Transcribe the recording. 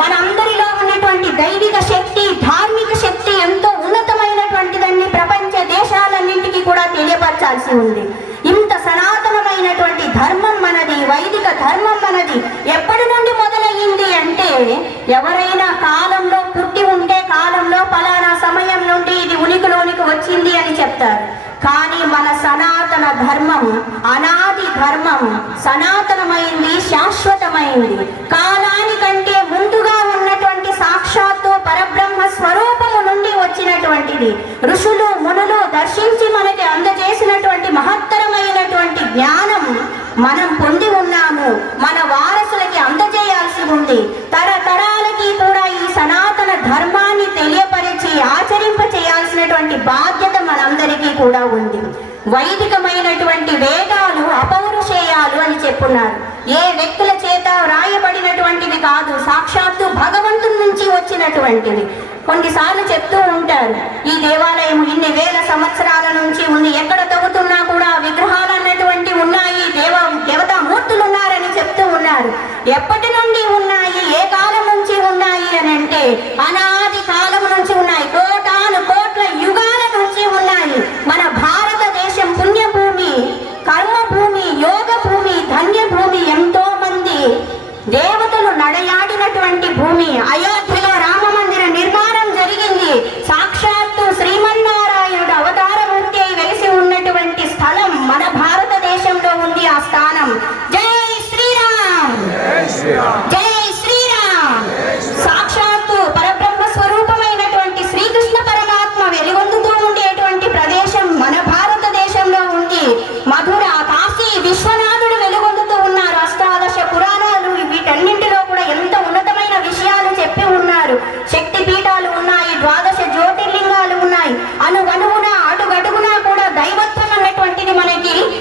మనందరిలో ఉన్నటువంటి దైవిక శక్తి, ధార్మిక శక్తి ఎంతో ఉన్నతమైనటువంటిదాన్ని ప్రపంచ దేశాలన్నింటికీ కూడా తెలియపరచాల్సి ఉంది. ఇంత సనాతనమైనటువంటి ధర్మం మనది, వైదిక ధర్మం మనది ఎప్పటి నుండి మొదలయ్యింది అంటే, ఎవరైనా కాలంలో పుట్టి ఉంటే కాలంలో ఫలానా సమయం నుండి ఇది ఉనికిలోనికి వచ్చింది అని చెప్తారు. కానీ మన సనాతన ధర్మం అనాది ధర్మం, సనాతనమైంది, శాశ్వతమైంది. కాలానికంటే ముందుగా ఉన్నటువంటి సాక్షాత్తు పరబ్రహ్మ స్వరూపము నుండి వచ్చినటువంటిది. ఋషులు మునులు దర్శించి మనకి అందజేసినటువంటి మహత్తరమైనటువంటి జ్ఞానం మనం పొంది ఉన్నాము. మన వారసులకి అందజేయాల్సి ఉంది. తరతరాలకి కూడా ఈ సనాతన ధర్మాన్ని తెలియపరిచి ఆచరింప చేయాల్సినటువంటి బాధ్యత మనందరికీ కూడా ఉంది. వైదికమైనటువంటి వేదాలు అపౌరుషేయాలు అని చెప్పున్నారు. ఏ వ్యక్తుల చేత రాయబడినటువంటివి కాదు, సాక్షాత్తు భగవంతుని నుంచి వచ్చినటువంటివి. కొన్నిసార్లు చెప్తూ ఉంటారు, ఈ దేవాలయం ఇన్ని వేల సంవత్సరాల నుంచి ఉంది, ఎక్కడ తవ్వుతున్నా కూడా విగ్రహాలు అన్నటువంటి ఉన్నాయి, దేవతామూర్తులు ఉన్నారని చెప్తూ ఉన్నారు. ఎప్పటి నుండి ఉన్నాయి, ఏ కాలం నుంచి ఉన్నాయి అని అంటే, అనాది కాలం నుంచి ఉన్నాయి. కోటాను కోట్ల యుగాల నుంచి ఉన్నాయి. మన భారతదేశం పుణ్యభూమి, కర్మభూమి, యోగ భూమి, ధన్య భూమి. ఎంతో మంది దేవతలు నడయాడినటువంటి భూమి. అయోధ్యలో రామ మందిర నిర్మాణం జరిగింది. సాక్షాత్తు శ్రీమన్నారాయణుడు అవతారమూర్తి వెలిసి ఉన్నటువంటి స్థలం మన భారతదేశంలో ఉంది. ఆ స్థానం జై శ్రీరామ్, జై